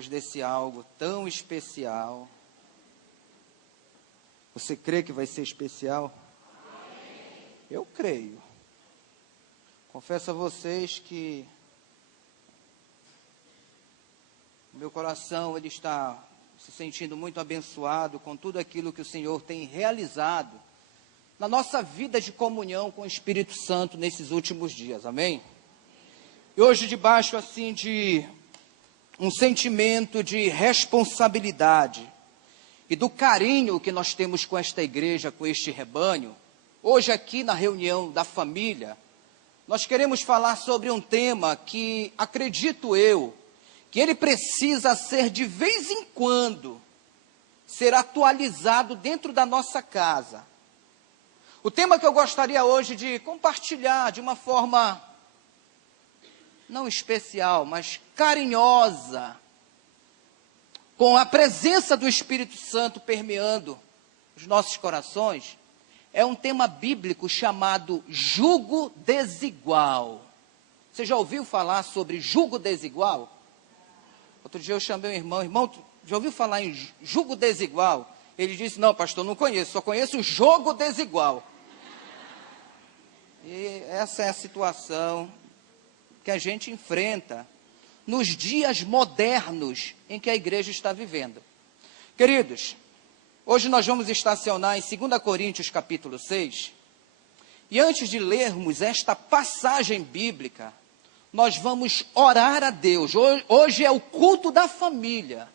depois desse algo tão especial. Você crê que vai ser especial? Eu creio. Confesso a vocês que meu coração ele está se sentindo muito abençoado com tudo aquilo que o Senhor tem realizado na nossa vida de comunhão com o Espírito Santo nesses últimos dias, amém? E hoje, debaixo assim de um sentimento de responsabilidade e do carinho que nós temos com esta igreja, com este rebanho, hoje aqui na reunião da família, nós queremos falar sobre um tema que, acredito eu, que ele precisa ser de vez em quando, ser atualizado dentro da nossa casa. O tema que eu gostaria hoje de compartilhar de uma forma, não especial, mas carinhosa, com a presença do Espírito Santo permeando os nossos corações, é um tema bíblico chamado jugo desigual. Você já ouviu falar sobre jugo desigual? Outro dia eu chamei um irmão, já ouviu falar em jugo desigual? Ele disse, não pastor, não conheço, só conheço o jogo desigual. E essa é a situação que a gente enfrenta nos dias modernos em que a igreja está vivendo. Queridos, hoje nós vamos estacionar em 2 Coríntios capítulo 6, e antes de lermos esta passagem bíblica, nós vamos orar a Deus. Hoje é o culto da família,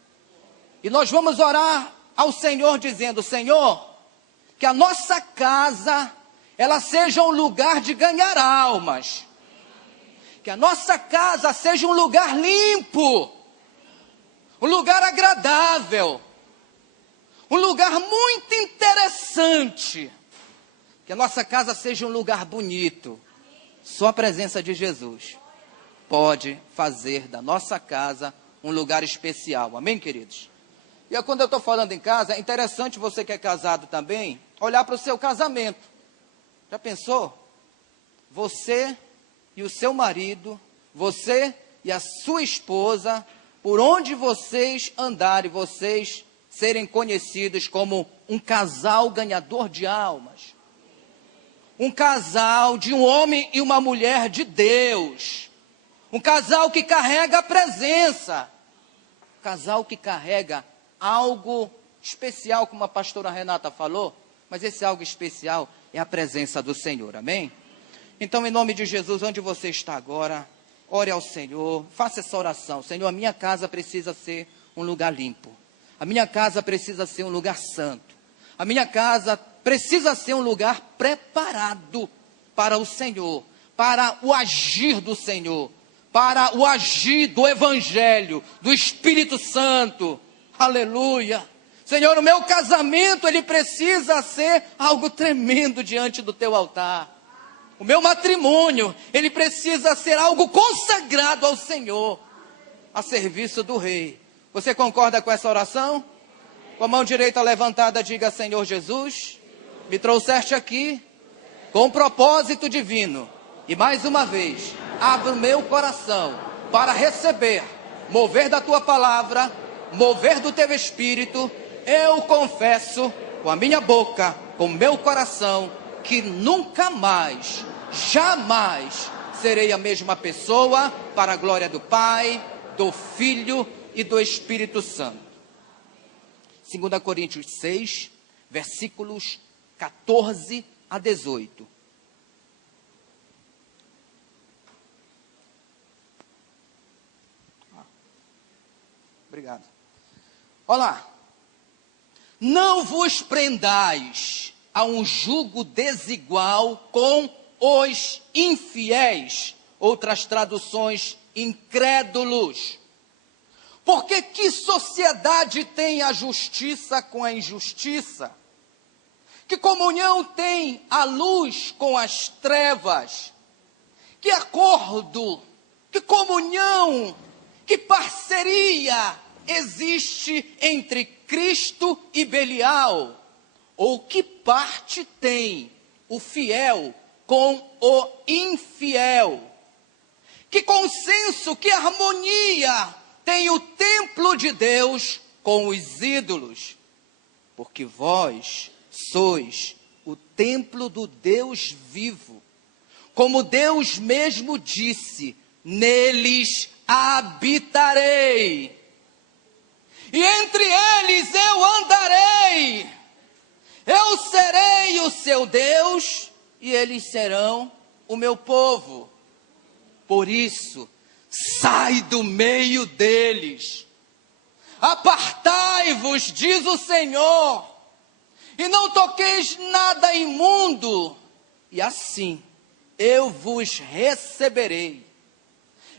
e nós vamos orar ao Senhor dizendo, Senhor, que a nossa casa, ela seja um lugar de ganhar almas, que a nossa casa seja um lugar limpo, um lugar agradável, um lugar muito interessante, que a nossa casa seja um lugar bonito. Só a presença de Jesus pode fazer da nossa casa um lugar especial, amém, queridos? E quando eu estou falando em casa, é interessante você que é casado também, olhar para o seu casamento. Já pensou? Você e o seu marido, você e a sua esposa, por onde vocês andarem, vocês serem conhecidos como um casal ganhador de almas. Um casal de um homem e uma mulher de Deus. Um casal que carrega a presença. Um casal que carrega algo especial, como a pastora Renata falou, mas esse algo especial é a presença do Senhor, amém? Então, em nome de Jesus, onde você está agora, ore ao Senhor, faça essa oração. Senhor, a minha casa precisa ser um lugar limpo. A minha casa precisa ser um lugar santo. A minha casa precisa ser um lugar preparado para o Senhor, para o agir do Senhor, para o agir do Evangelho, do Espírito Santo. Aleluia. Senhor, o meu casamento, ele precisa ser algo tremendo diante do teu altar. O meu matrimônio, ele precisa ser algo consagrado ao Senhor, a serviço do Rei. Você concorda com essa oração? Com a mão direita levantada, diga, Senhor Jesus, me trouxeste aqui com um propósito divino. E mais uma vez, abro o meu coração para receber, mover da tua palavra, mover do teu Espírito. Eu confesso com a minha boca, com o meu coração, que nunca mais, jamais serei a mesma pessoa para a glória do Pai, do Filho e do Espírito Santo. 2 Coríntios 6, versículos 14 a 18. Obrigado. Olá. Não vos prendais a um jugo desigual com os infiéis, outras traduções, incrédulos. Porque que sociedade tem a justiça com a injustiça? Que comunhão tem a luz com as trevas? Que acordo, que comunhão, que parceria existe entre Cristo e Belial? Ou que parte tem o fiel com o infiel? Que consenso, que harmonia tem o templo de Deus com os ídolos, porque vós sois o templo do Deus vivo. Como Deus mesmo disse, neles habitarei, e entre eles eu andarei. Eu serei o seu Deus, e eles serão o meu povo. Por isso, sai do meio deles, apartai-vos, diz o Senhor, e não toqueis nada imundo, e assim eu vos receberei.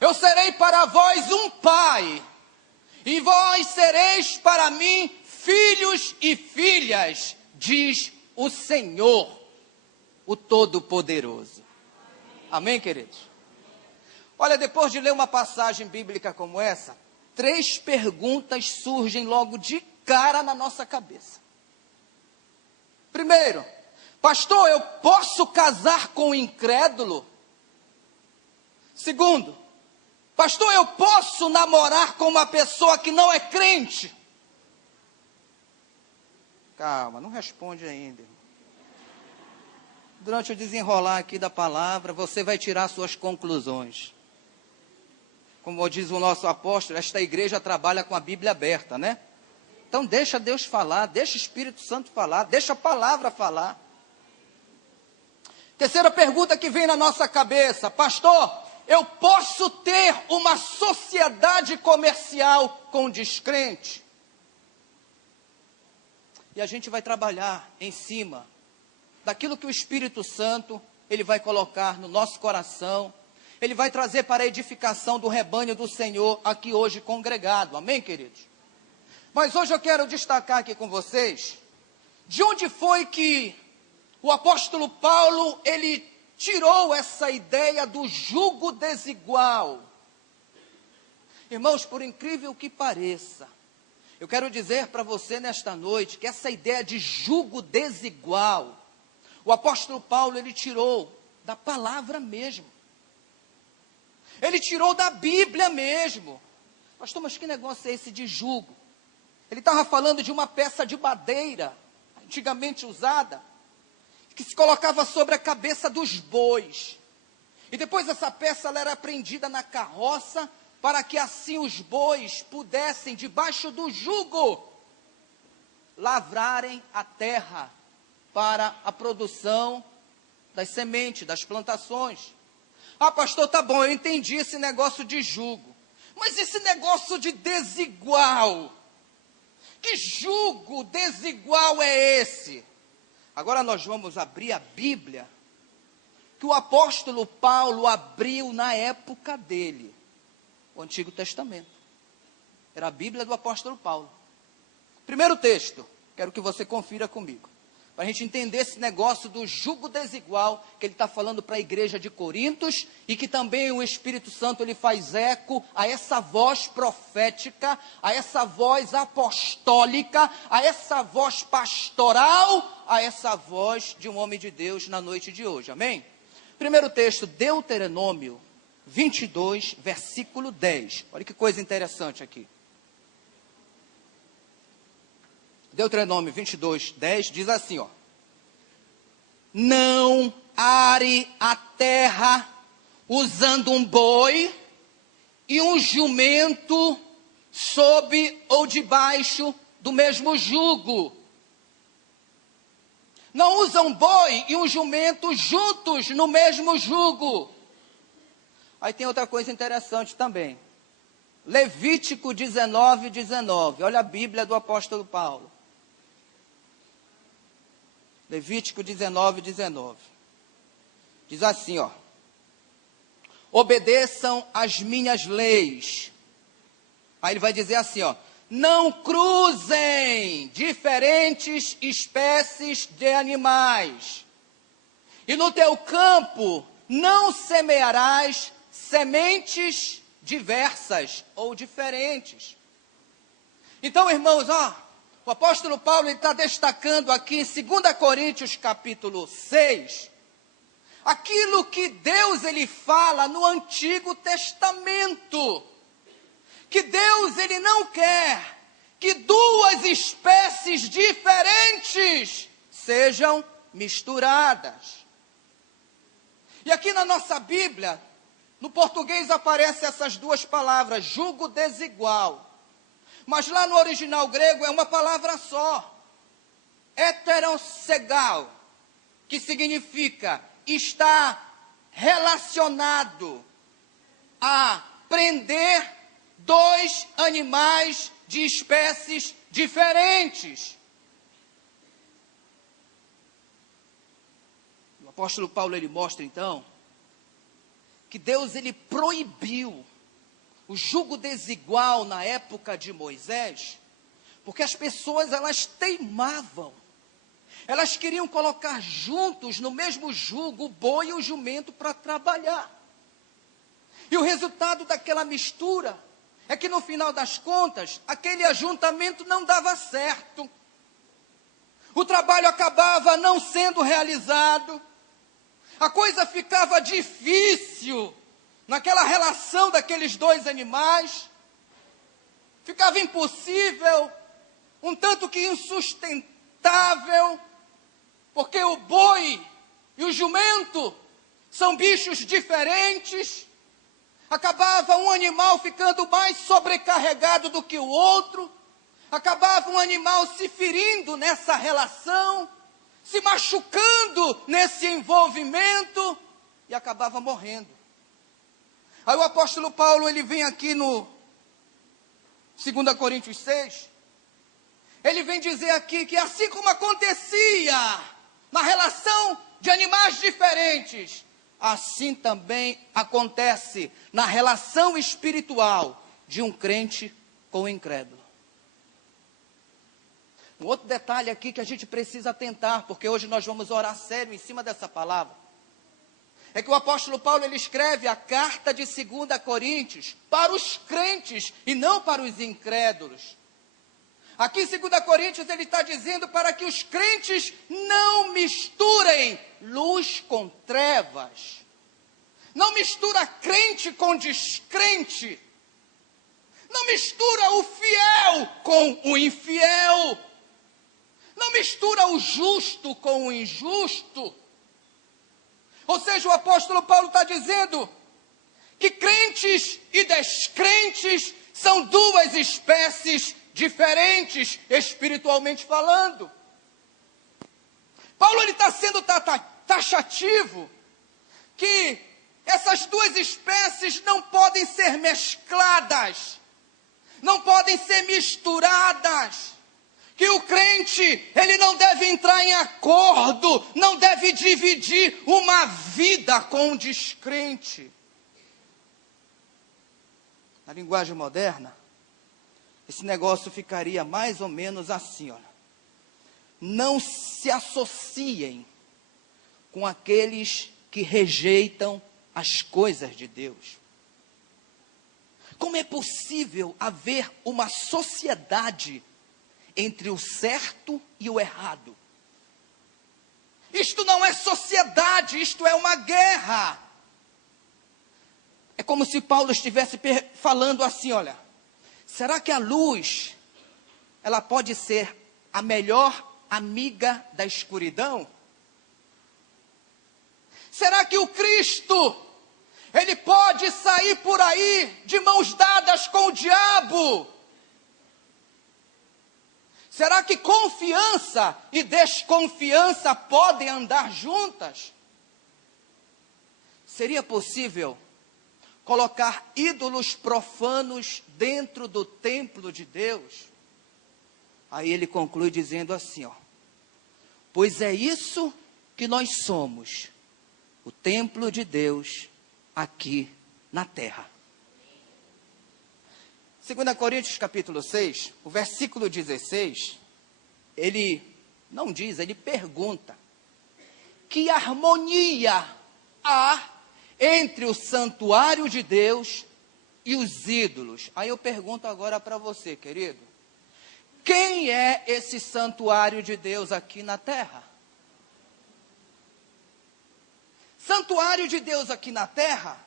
Eu serei para vós um pai, e vós sereis para mim filhos e filhas, diz o Senhor, o Todo-Poderoso. Amém, queridos? Olha, depois de ler uma passagem bíblica como essa, 3 perguntas surgem logo de cara na nossa cabeça. Primeiro, pastor, eu posso casar com um incrédulo? Segundo, pastor, eu posso namorar com uma pessoa que não é crente? Calma, não responde ainda. Durante o desenrolar aqui da palavra, você vai tirar suas conclusões. Como diz o nosso apóstolo, esta igreja trabalha com a Bíblia aberta, né? Então deixa Deus falar, deixa o Espírito Santo falar, deixa a palavra falar. Terceira pergunta que vem na nossa cabeça, pastor, eu posso ter uma sociedade comercial com descrente? E a gente vai trabalhar em cima daquilo que o Espírito Santo, ele vai colocar no nosso coração, ele vai trazer para a edificação do rebanho do Senhor aqui hoje congregado, amém, queridos? Mas hoje eu quero destacar aqui com vocês, de onde foi que o apóstolo Paulo, ele tirou essa ideia do jugo desigual. Irmãos, por incrível que pareça, eu quero dizer para você nesta noite, que essa ideia de jugo desigual, o apóstolo Paulo, ele tirou da palavra mesmo. Ele tirou da Bíblia mesmo. Pastor, mas que negócio é esse de jugo? Ele estava falando de uma peça de madeira, antigamente usada, que se colocava sobre a cabeça dos bois. E depois essa peça ela era prendida na carroça, para que assim os bois pudessem, debaixo do jugo, lavrarem a terra para a produção das sementes, das plantações. Ah, pastor, tá bom, eu entendi esse negócio de jugo. Mas esse negócio de desigual, que jugo desigual é esse? Agora nós vamos abrir a Bíblia, que o apóstolo Paulo abriu na época dele, o Antigo Testamento. Era a Bíblia do apóstolo Paulo. Primeiro texto, quero que você confira comigo, para a gente entender esse negócio do jugo desigual, que ele está falando para a igreja de Corintos, e que também o Espírito Santo ele faz eco a essa voz profética, a essa voz apostólica, a essa voz pastoral, a essa voz de um homem de Deus na noite de hoje, amém? Primeiro texto, Deuteronômio 22, versículo 10, olha que coisa interessante aqui. Deuteronômio 22, 10, diz assim, ó. Não are a terra usando um boi e um jumento sob ou debaixo do mesmo jugo. Não usa um boi e um jumento juntos no mesmo jugo. Aí tem outra coisa interessante também. Levítico 19, 19. Olha a Bíblia do apóstolo Paulo. Levítico 19, 19. Diz assim, ó. Obedeçam as minhas leis. Aí ele vai dizer assim, ó. Não cruzem diferentes espécies de animais. E no teu campo não semearás sementes diversas ou diferentes. Então, irmãos, ó. O apóstolo Paulo está destacando aqui em 2 Coríntios capítulo 6, aquilo que Deus ele fala no Antigo Testamento, que Deus ele não quer que duas espécies diferentes sejam misturadas. E aqui na nossa Bíblia, no português aparecem essas duas palavras, jugo desigual. Mas lá no original grego é uma palavra só, heterosegal, que significa estar relacionado a prender dois animais de espécies diferentes. O apóstolo Paulo ele mostra então que Deus ele proibiu o jugo desigual na época de Moisés, porque as pessoas elas teimavam. Elas queriam colocar juntos no mesmo jugo o boi e o jumento para trabalhar. E o resultado daquela mistura é que no final das contas, aquele ajuntamento não dava certo. O trabalho acabava não sendo realizado. A coisa ficava difícil naquela relação daqueles dois animais. Ficava impossível, um tanto que insustentável, porque o boi e o jumento são bichos diferentes. Acabava um animal ficando mais sobrecarregado do que o outro. Acabava um animal se ferindo nessa relação, se machucando nesse envolvimento e acabava morrendo. Aí o apóstolo Paulo, ele vem aqui no 2 Coríntios 6, ele vem dizer aqui que assim como acontecia na relação de animais diferentes, assim também acontece na relação espiritual de um crente com o incrédulo. Um outro detalhe aqui que a gente precisa atentar, porque hoje nós vamos orar sério em cima dessa palavra, é que o apóstolo Paulo ele escreve a carta de 2 Coríntios para os crentes e não para os incrédulos. Aqui em 2 Coríntios ele está dizendo para que os crentes não misturem luz com trevas. Não mistura crente com descrente. Não mistura o fiel com o infiel. Não mistura o justo com o injusto. Ou seja, o apóstolo Paulo está dizendo que crentes e descrentes são duas espécies diferentes, espiritualmente falando. Paulo está sendo taxativo que essas duas espécies não podem ser mescladas, não podem ser misturadas. Que o crente, ele não deve entrar em acordo, não deve dividir uma vida com um descrente. Na linguagem moderna, esse negócio ficaria mais ou menos assim, olha. Não se associem com aqueles que rejeitam as coisas de Deus. Como é possível haver uma sociedade entre o certo e o errado? Isto não é sociedade, isto é uma guerra. É como se Paulo estivesse falando assim, olha, será que a luz, ela pode ser a melhor amiga da escuridão? Será que o Cristo, ele pode sair por aí de mãos dadas com o diabo? Será que confiança e desconfiança podem andar juntas? Seria possível colocar ídolos profanos dentro do templo de Deus? Aí ele conclui dizendo assim, ó, pois é isso que nós somos, o templo de Deus aqui na terra. 2 Coríntios capítulo 6, o versículo 16, ele não diz, ele pergunta, que harmonia há entre o santuário de Deus e os ídolos? Aí eu pergunto agora para você, querido, quem é esse santuário de Deus aqui na terra? Santuário de Deus aqui na terra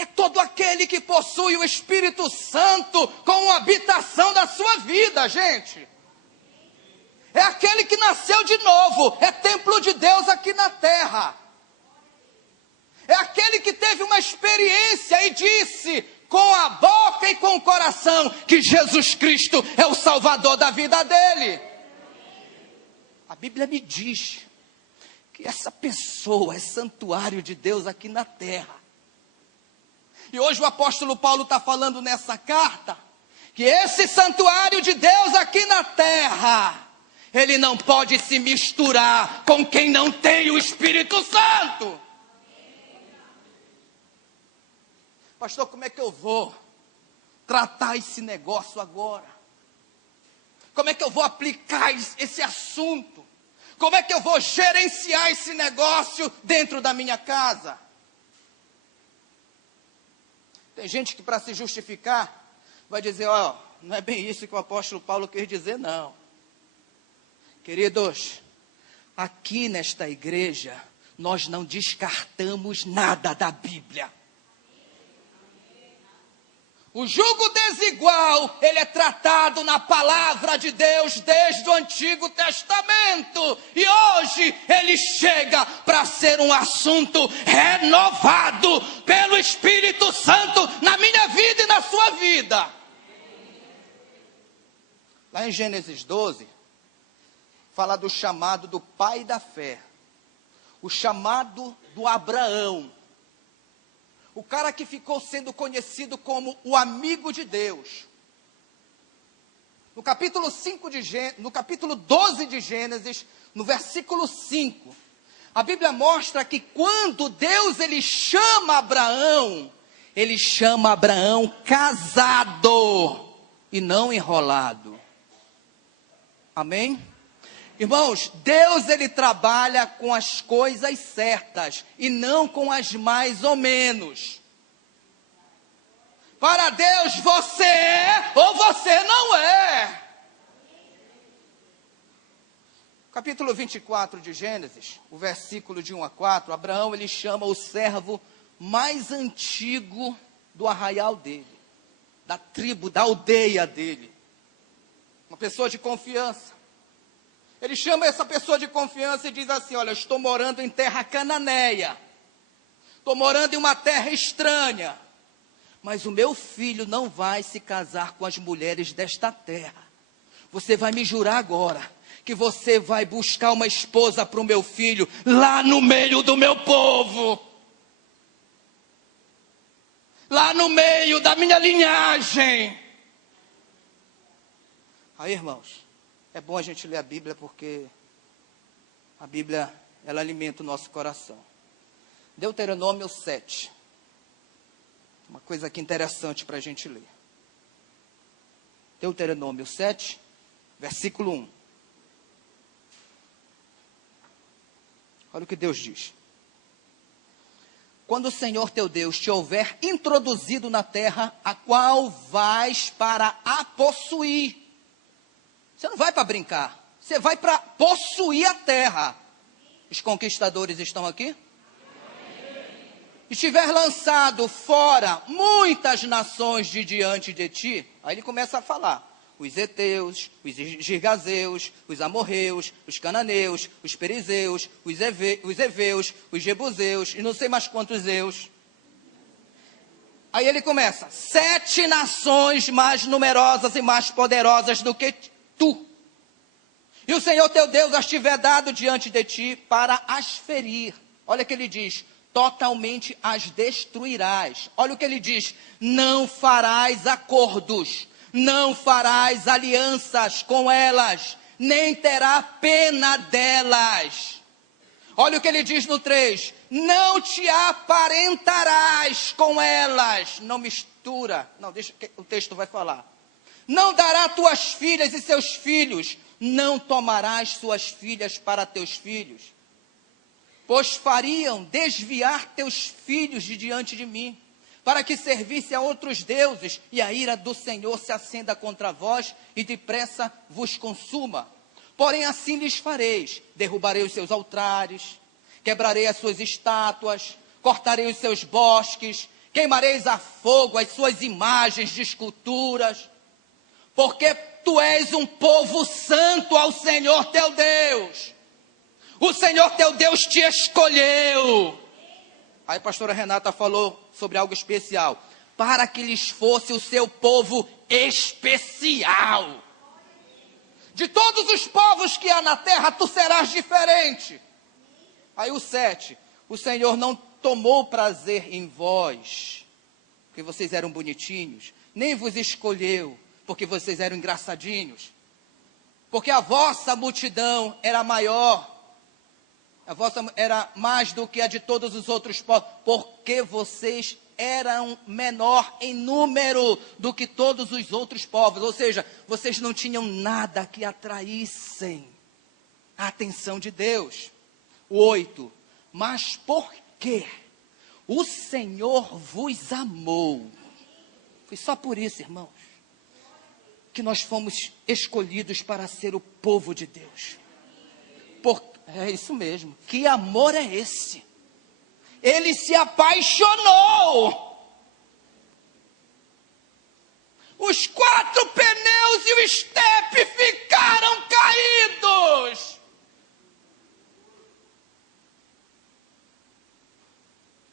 é todo aquele que possui o Espírito Santo como habitação da sua vida, gente. É aquele que nasceu de novo, é templo de Deus aqui na terra. É aquele que teve uma experiência e disse com a boca e com o coração que Jesus Cristo é o Salvador da vida dele. A Bíblia me diz que essa pessoa é santuário de Deus aqui na terra. E hoje o apóstolo Paulo está falando nessa carta que esse santuário de Deus aqui na terra, ele não pode se misturar com quem não tem o Espírito Santo. Pastor, como é que eu vou tratar esse negócio agora? Como é que eu vou aplicar esse assunto? Como é que eu vou gerenciar esse negócio dentro da minha casa? Tem gente que, para se justificar, vai dizer, ó, não é bem isso que o apóstolo Paulo quer dizer, não. Queridos, aqui nesta igreja, nós não descartamos nada da Bíblia. O jugo desigual, ele é tratado na palavra de Deus desde o Antigo Testamento. E hoje ele chega para ser um assunto renovado pelo Espírito Santo na minha vida e na sua vida. Lá em Gênesis 12, fala do chamado do pai da fé. O chamado do Abraão. O cara que ficou sendo conhecido como o amigo de Deus. No capítulo 12 de Gênesis, no versículo 5, a Bíblia mostra que quando Deus ele chama Abraão casado e não enrolado. Amém? Irmãos, Deus ele trabalha com as coisas certas e não com as mais ou menos. Para Deus você é ou você não é. Capítulo 24 de Gênesis, o versículo de 1 a 4, Abraão ele chama o servo mais antigo do arraial dele, da tribo, da aldeia dele. Uma pessoa de confiança. Ele chama essa pessoa de confiança e diz assim, olha, eu estou morando em terra cananeia. Estou morando em uma terra estranha. Mas o meu filho não vai se casar com as mulheres desta terra. Você vai me jurar agora que você vai buscar uma esposa para o meu filho lá no meio do meu povo. Lá no meio da minha linhagem. Aí, irmãos, é bom a gente ler a Bíblia porque a Bíblia, ela alimenta o nosso coração. Deuteronômio 7. Uma coisa aqui interessante para a gente ler. Deuteronômio 7, versículo 1. Olha o que Deus diz. Quando o Senhor teu Deus te houver introduzido na terra, a qual vais para a possuir. Você não vai para brincar, você vai para possuir a terra. Os conquistadores estão aqui? Estiver lançado fora muitas nações de diante de ti, aí ele começa a falar. Os heteus, os girgazeus, os amorreus, os cananeus, os perizeus, os heveus, os jebuseus, e não sei mais quantos zeus. Aí ele começa, 7 nações mais numerosas e mais poderosas do que tu. E o Senhor teu Deus as tiver dado diante de ti para as ferir. Olha o que ele diz, totalmente as destruirás. Olha o que ele diz, não farás acordos, não farás alianças com elas, nem terá pena delas. Olha o que ele diz no 3, não te aparentarás com elas. Não mistura, não, deixa que o texto vai falar. Não dará tuas filhas e seus filhos, não tomarás suas filhas para teus filhos, pois fariam desviar teus filhos de diante de mim, para que servisse a outros deuses, e a ira do Senhor se acenda contra vós, e depressa vos consuma. Porém assim lhes fareis, derrubarei os seus altares, quebrarei as suas estátuas, cortarei os seus bosques, queimareis a fogo as suas imagens de esculturas, porque tu és um povo santo ao Senhor teu Deus. O Senhor teu Deus te escolheu. Aí a pastora Renata falou sobre algo especial. Para que lhes fosse o seu povo especial. De todos os povos que há na terra, tu serás diferente. Aí o 7. O Senhor não tomou prazer em vós, porque vocês eram bonitinhos. Nem vos escolheu, porque vocês eram engraçadinhos. Porque a vossa multidão era maior. A vossa era mais do que a de todos os outros povos. Porque vocês eram menor em número do que todos os outros povos. Ou seja, vocês não tinham nada que atraíssem a atenção de Deus. 8. Mas porque o Senhor vos amou. Foi só por isso, irmãos, que nós fomos escolhidos para ser o povo de Deus. É isso mesmo. Que amor é esse? Ele se apaixonou. Os 4 pneus e o estepe ficaram caídos.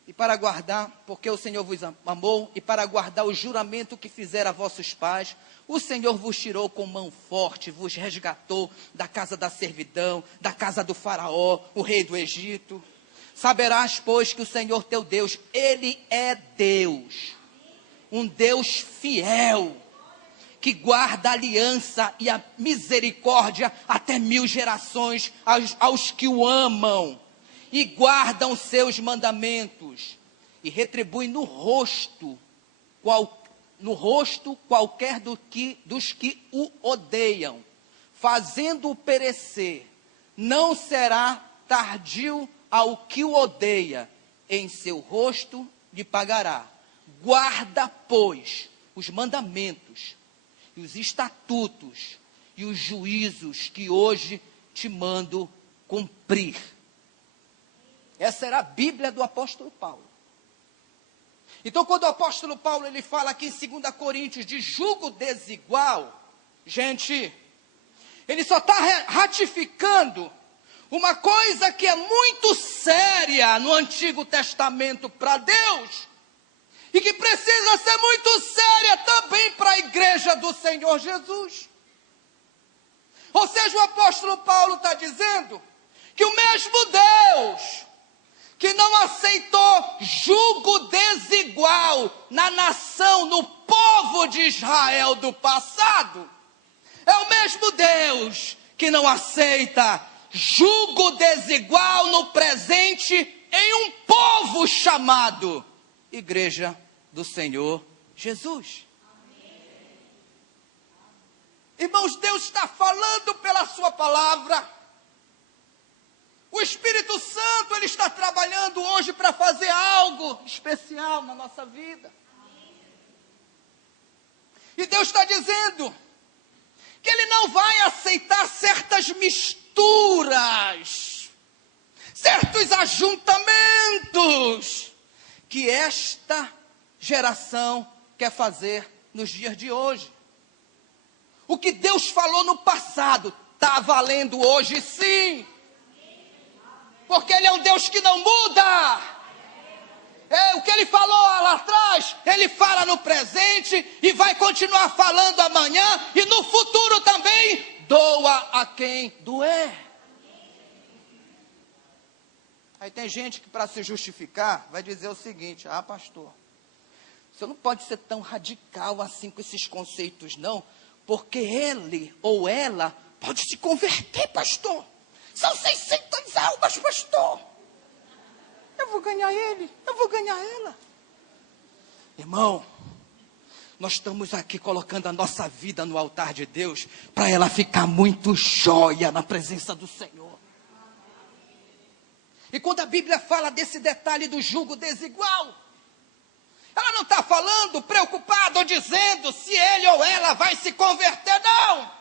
E para guardar, porque o Senhor vos amou, e para guardar o juramento que fizera a vossos pais, o Senhor vos tirou com mão forte, vos resgatou da casa da servidão, da casa do faraó, o rei do Egito. Saberás, pois, que o Senhor teu Deus, Ele é Deus, um Deus fiel, que guarda a aliança e a misericórdia até 1000 gerações aos que o amam e guardam seus mandamentos, e retribui no rosto qualquer dos que o odeiam, fazendo-o perecer. Não será tardio ao que o odeia, em seu rosto lhe pagará. Guarda, pois, os mandamentos, e os estatutos, e os juízos que hoje te mando cumprir. Essa era a Bíblia do apóstolo Paulo. Então, quando o apóstolo Paulo ele fala aqui em 2 Coríntios de jugo desigual, gente, ele só está ratificando uma coisa que é muito séria no Antigo Testamento para Deus, e que precisa ser muito séria também para a igreja do Senhor Jesus. Ou seja, o apóstolo Paulo está dizendo que o mesmo Deus que não aceitou jugo desigual na nação, no povo de Israel do passado, é o mesmo Deus que não aceita jugo desigual no presente em um povo chamado Igreja do Senhor Jesus. Irmãos, Deus está falando pela sua palavra. O Espírito Santo, ele está trabalhando hoje para fazer algo especial na nossa vida. E Deus está dizendo que Ele não vai aceitar certas misturas, certos ajuntamentos que esta geração quer fazer nos dias de hoje. O que Deus falou no passado está valendo hoje sim. Porque Ele é um Deus que não muda. O que Ele falou lá atrás, Ele fala no presente e vai continuar falando amanhã e no futuro também. Doa a quem doer. Aí tem gente que para se justificar vai dizer o seguinte: ah, pastor, você não pode ser tão radical assim com esses conceitos não, porque ele ou ela pode se converter, pastor. São 600 almas, pastor. Eu vou ganhar ele, eu vou ganhar ela. Irmão, nós estamos aqui colocando a nossa vida no altar de Deus, para ela ficar muito jóia na presença do Senhor. E quando a Bíblia fala desse detalhe do jugo desigual, ela não está falando preocupada ou dizendo se ele ou ela vai se converter, não.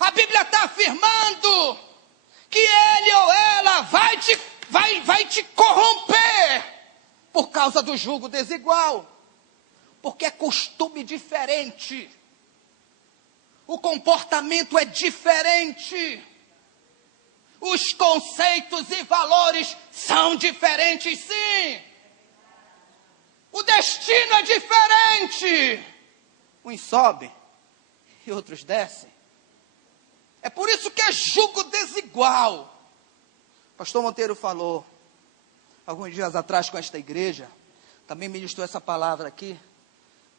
A Bíblia está afirmando que ele ou ela vai te corromper, Por causa do jugo desigual. Porque é costume diferente. O comportamento é diferente. Os conceitos e valores são diferentes, sim. O destino é diferente. Uns sobem e outros descem. É por isso que é jugo desigual. O pastor Monteiro falou, alguns dias atrás com esta igreja, também ministrou essa palavra aqui,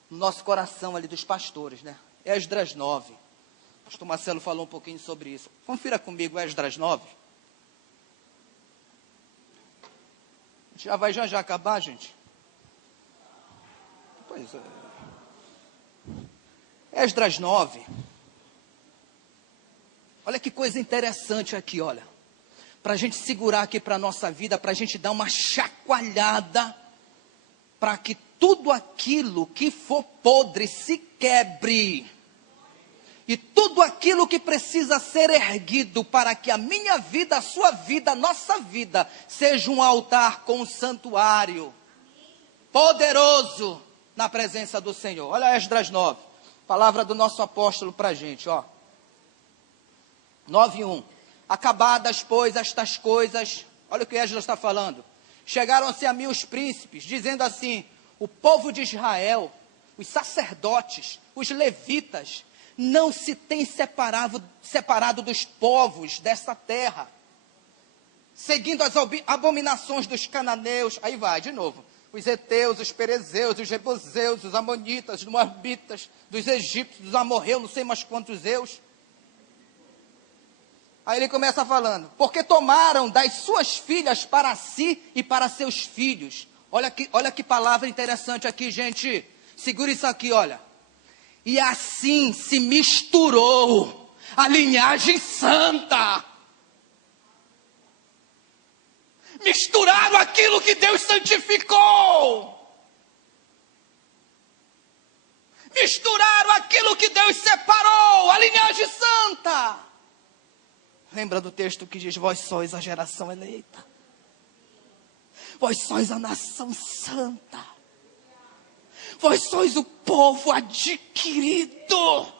no nosso coração ali dos pastores, né? Esdras 9. O pastor Marcelo falou um pouquinho sobre isso. Confira comigo Esdras 9. Já vai já acabar, gente? Pois é. Esdras 9. Olha que coisa interessante aqui, olha. Para a gente segurar aqui para a nossa vida, para a gente dar uma chacoalhada, para que tudo aquilo que for podre se quebre. E tudo aquilo que precisa ser erguido para que a minha vida, a sua vida, a nossa vida, seja um altar com um santuário poderoso na presença do Senhor. Olha Esdras 9, palavra do nosso apóstolo para a gente, ó. 9:1. Acabadas, pois, estas coisas, olha o que Esdras está falando. Chegaram-se a mim os príncipes, dizendo assim: o povo de Israel, os sacerdotes, os levitas, não se tem separado dos povos dessa terra, seguindo as abominações dos cananeus. Aí vai, de novo. Os heteus, os perezeus, os jebuseus, os amonitas, os moabitas, dos egípcios, dos amorreus, não sei mais quantos eus. Aí ele começa falando, porque tomaram das suas filhas para si e para seus filhos. Olha que palavra interessante aqui, gente. Segura isso aqui, olha. E assim se misturou a linhagem santa. Misturaram aquilo que Deus santificou. Misturaram aquilo que Deus separou, a linhagem santa. Lembra do texto que diz, vós sois a geração eleita. Vós sois a nação santa. Vós sois o povo adquirido.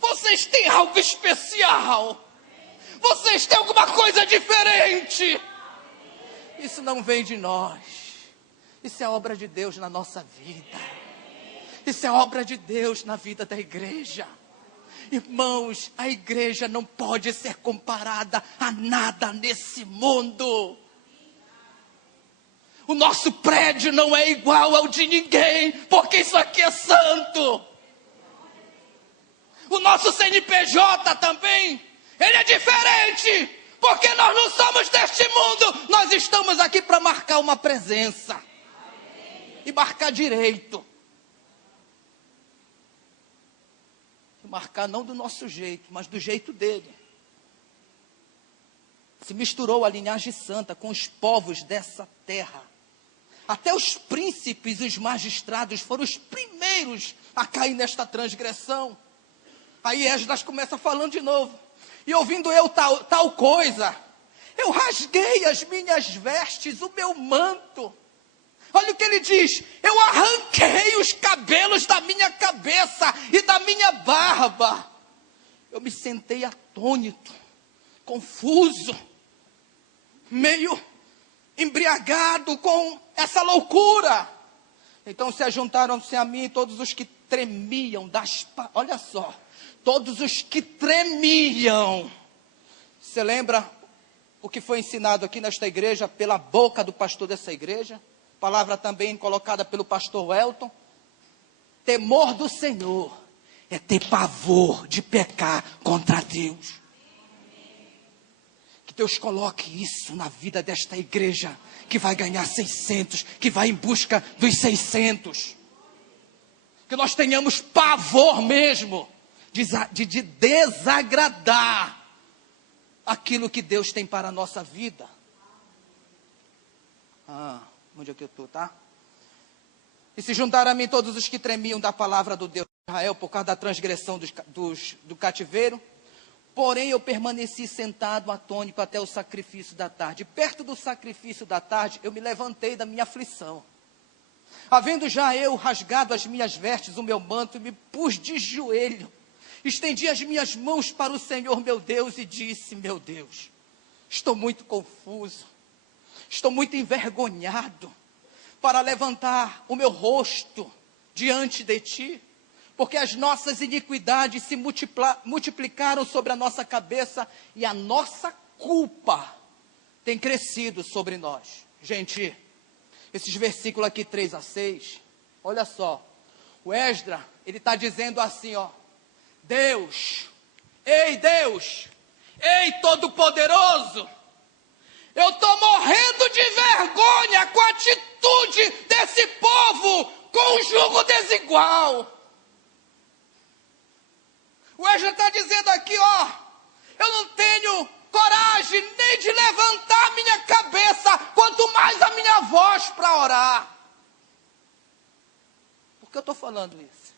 Vocês têm algo especial. Vocês têm alguma coisa diferente. Isso não vem de nós. Isso é obra de Deus na nossa vida. Isso é obra de Deus na vida da igreja. Irmãos, a igreja não pode ser comparada a nada nesse mundo. O nosso prédio não é igual ao de ninguém, porque isso aqui é santo. O nosso CNPJ também, ele é diferente, porque nós não somos deste mundo. Nós estamos aqui para marcar uma presença. E marcar direito. Marcar não do nosso jeito, mas do jeito dele. Se misturou a linhagem santa com os povos dessa terra. Até os príncipes e os magistrados foram os primeiros a cair nesta transgressão. Aí Esdras começa falando de novo. E ouvindo eu tal coisa, eu rasguei as minhas vestes, o meu manto. Olha o que ele diz, eu arranquei os cabelos da minha cabeça e da minha barba. Eu me sentei atônito, confuso, meio embriagado com essa loucura. Então se ajuntaram-se a mim todos os que tremiam olha só, todos os que tremiam. Você lembra o que foi ensinado aqui nesta igreja pela boca do pastor dessa igreja? Palavra também colocada pelo pastor Welton. Temor do Senhor é ter pavor de pecar contra Deus. Que Deus coloque isso na vida desta igreja, que vai ganhar 600, que vai em busca dos 600. Que nós tenhamos pavor mesmo de desagradar aquilo que Deus tem para a nossa vida. Onde é que eu estou, tá? E se juntaram a mim todos os que tremiam da palavra do Deus de Israel por causa da transgressão do cativeiro, Porém, eu permaneci sentado atônito até o sacrifício da tarde. Perto do sacrifício da tarde, eu me levantei da minha aflição. Havendo já eu rasgado as minhas vestes, o meu manto, me pus de joelho. Estendi as minhas mãos para o Senhor meu Deus e disse: meu Deus, estou muito confuso, estou muito envergonhado para levantar o meu rosto diante de ti, porque as nossas iniquidades se multiplicaram sobre a nossa cabeça e a nossa culpa tem crescido sobre nós. Gente, esses versículos aqui 3 a 6, olha só, o Esdras, ele está dizendo assim, ó: Deus, ei Todo-Poderoso, eu estou morrendo de vergonha com a atitude desse povo com um jugo desigual. O Esdras está dizendo aqui, ó, eu não tenho coragem nem de levantar minha cabeça, quanto mais a minha voz para orar. Por que eu estou falando isso?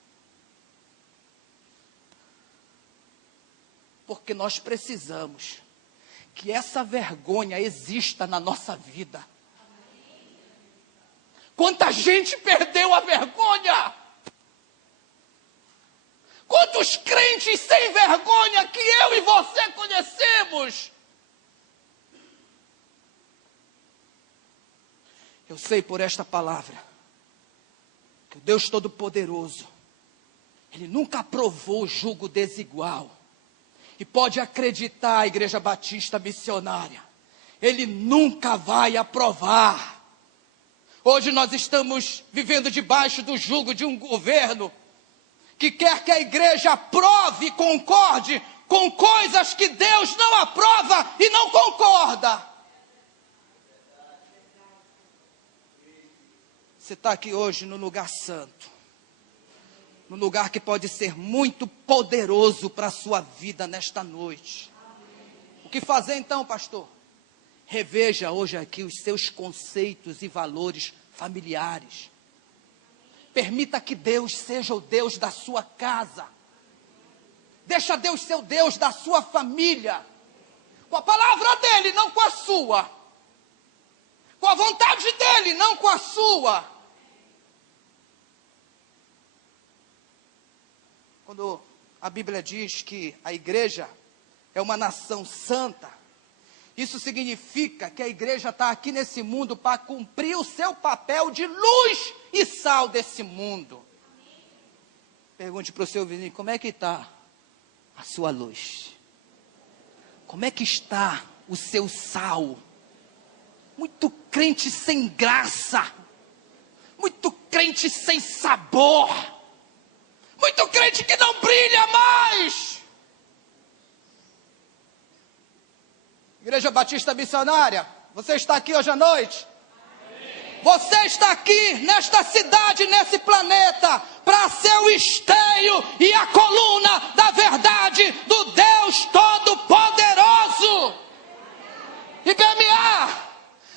Porque nós precisamos que essa vergonha exista na nossa vida. Quanta gente perdeu a vergonha? Quantos crentes sem vergonha que eu e você conhecemos? Eu sei por esta palavra que o Deus Todo-Poderoso, Ele nunca aprovou jugo desigual. E pode acreditar, Igreja Batista Missionária, Ele nunca vai aprovar. Hoje nós estamos vivendo debaixo do jugo de um governo que quer que a igreja aprove e concorde com coisas que Deus não aprova e não concorda. Você está aqui hoje no lugar santo, no lugar que pode ser muito poderoso para a sua vida nesta noite. O que fazer então, pastor? Reveja hoje aqui os seus conceitos e valores familiares. Permita que Deus seja o Deus da sua casa. Deixa Deus ser o Deus da sua família. Com a palavra dEle, não com a sua. Com a vontade dEle, não com a sua. Quando a Bíblia diz que a igreja é uma nação santa, isso significa que a igreja está aqui nesse mundo para cumprir o seu papel de luz e sal desse mundo. Pergunte para o seu vizinho, como é que está a sua luz? Como é que está o seu sal? Muito crente sem graça, muito crente sem sabor, muito crente que não brilha mais. Igreja Batista Missionária, você está aqui hoje à noite? Você está aqui nesta cidade, nesse planeta, para ser o esteio e a coluna da verdade do Deus Todo-Poderoso. IBMA,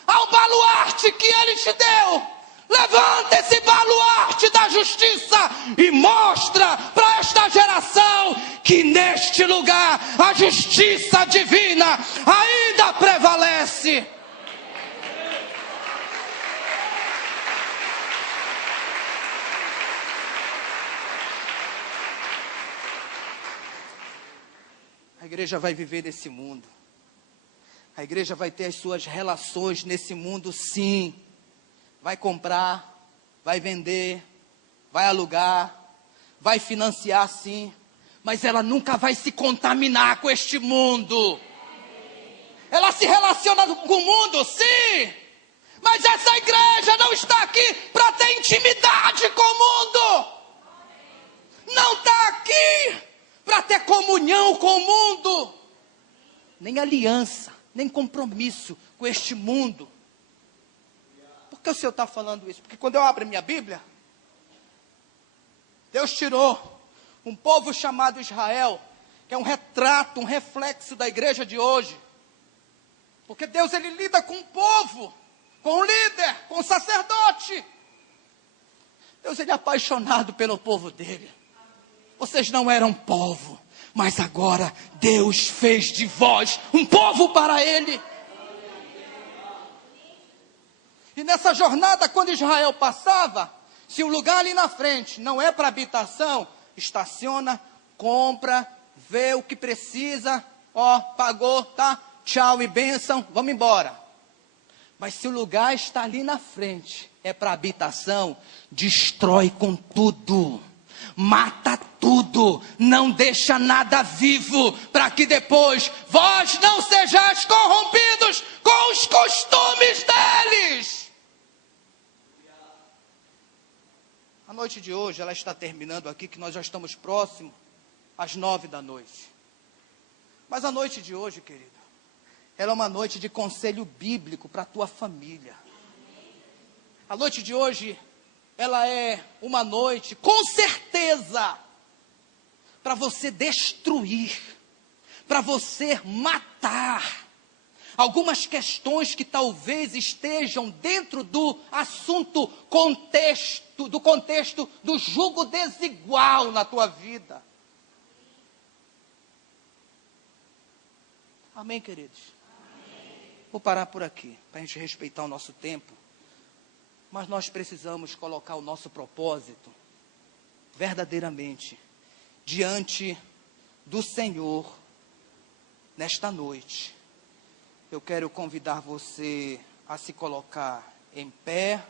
ao baluarte que Ele te deu, levanta esse baluarte da justiça e mostra para esta geração que neste lugar a justiça divina ainda prevalece. A igreja vai viver nesse mundo. A igreja vai ter as suas relações nesse mundo, sim. Vai comprar, vai vender, vai alugar, vai financiar, sim. Mas ela nunca vai se contaminar com este mundo. Ela se relaciona com o mundo, sim. Mas essa igreja não está aqui para ter intimidade com o mundo. Não está aqui para ter comunhão com o mundo. Nem aliança, nem compromisso com este mundo. Por que o Senhor está falando isso? Porque quando eu abro a minha Bíblia, Deus tirou um povo chamado Israel, que é um retrato, um reflexo da igreja de hoje. Porque Deus, Ele lida com o povo, com o líder, com o sacerdote. Deus, Ele é apaixonado pelo povo dele. Vocês não eram povo, Mas agora Deus fez de vós um povo para Ele. E nessa jornada, quando Israel passava, se o lugar ali na frente não é para habitação, estaciona, compra, vê o que precisa, ó, pagou, tá? Tchau e bênção, vamos embora. Mas se o lugar está ali na frente, é para habitação, destrói com tudo. Mata tudo, não deixa nada vivo, para que depois vós não sejais corrompidos com os costumes deles. A noite de hoje, ela está terminando aqui, que nós já estamos próximos às 9 da noite. Mas a noite de hoje, querido, ela é uma noite de conselho bíblico para a tua família. A noite de hoje, ela é uma noite, com certeza, para você destruir, para você matar algumas questões que talvez estejam dentro do assunto contexto do jugo desigual na tua vida. Amém, queridos? Amém. Vou parar por aqui, para a gente respeitar o nosso tempo. Mas nós precisamos colocar o nosso propósito verdadeiramente diante do Senhor nesta noite. Eu quero convidar você a se colocar em pé.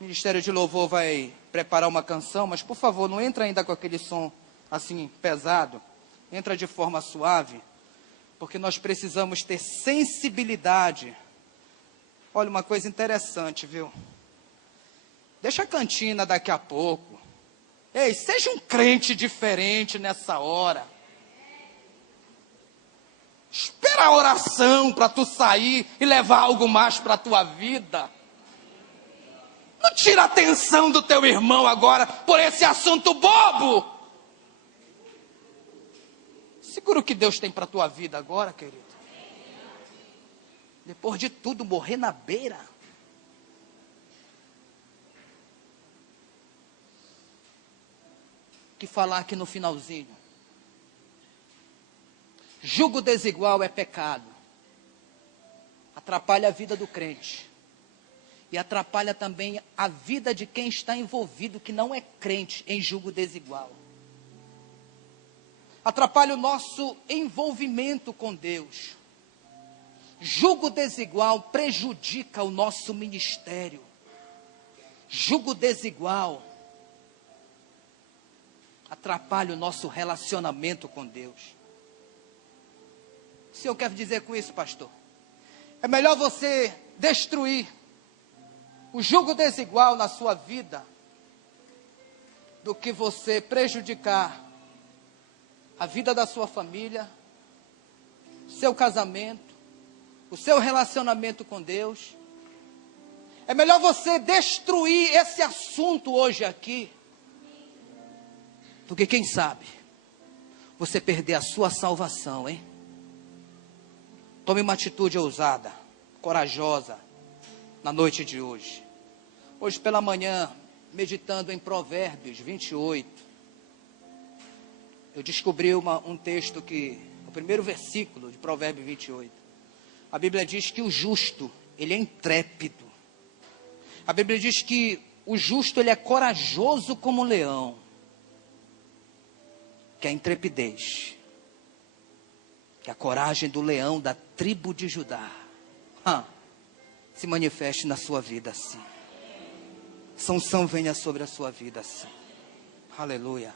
O Ministério de Louvor vai preparar uma canção, mas por favor, não entra ainda com aquele som assim pesado. Entra de forma suave. Porque nós precisamos ter sensibilidade. Olha, uma coisa interessante, viu? Deixa a cantina daqui a pouco. Ei, seja um crente diferente nessa hora. Espera a oração para tu sair e levar algo mais para a tua vida. Não tira a atenção do teu irmão agora por esse assunto bobo. Segura o que Deus tem para a tua vida agora, querido. Depois de tudo, morrer na beira. Que falar aqui no finalzinho. Jugo desigual é pecado. Atrapalha a vida do crente. E atrapalha também a vida de quem está envolvido, que não é crente, em jugo desigual. Atrapalha o nosso envolvimento com Deus. Jugo desigual prejudica o nosso ministério. Jugo desigual atrapalha o nosso relacionamento com Deus. O senhor quer dizer com isso, pastor? É melhor você destruir o jugo desigual na sua vida do que você prejudicar a vida da sua família, seu casamento, o seu relacionamento com Deus. É melhor você destruir esse assunto hoje aqui, do que, quem sabe, você perder a sua salvação, hein? Tome uma atitude ousada, corajosa, na noite de hoje. Hoje pela manhã, meditando em Provérbios 28, eu descobri um texto que, o primeiro versículo de Provérbios 28. A Bíblia diz que o justo, ele é intrépido. A Bíblia diz que o justo, ele é corajoso como um leão. Que é a intrepidez. Que a coragem do leão da tribo de Judá. Se manifeste na sua vida assim. Sanção venha sobre a sua vida assim. Aleluia.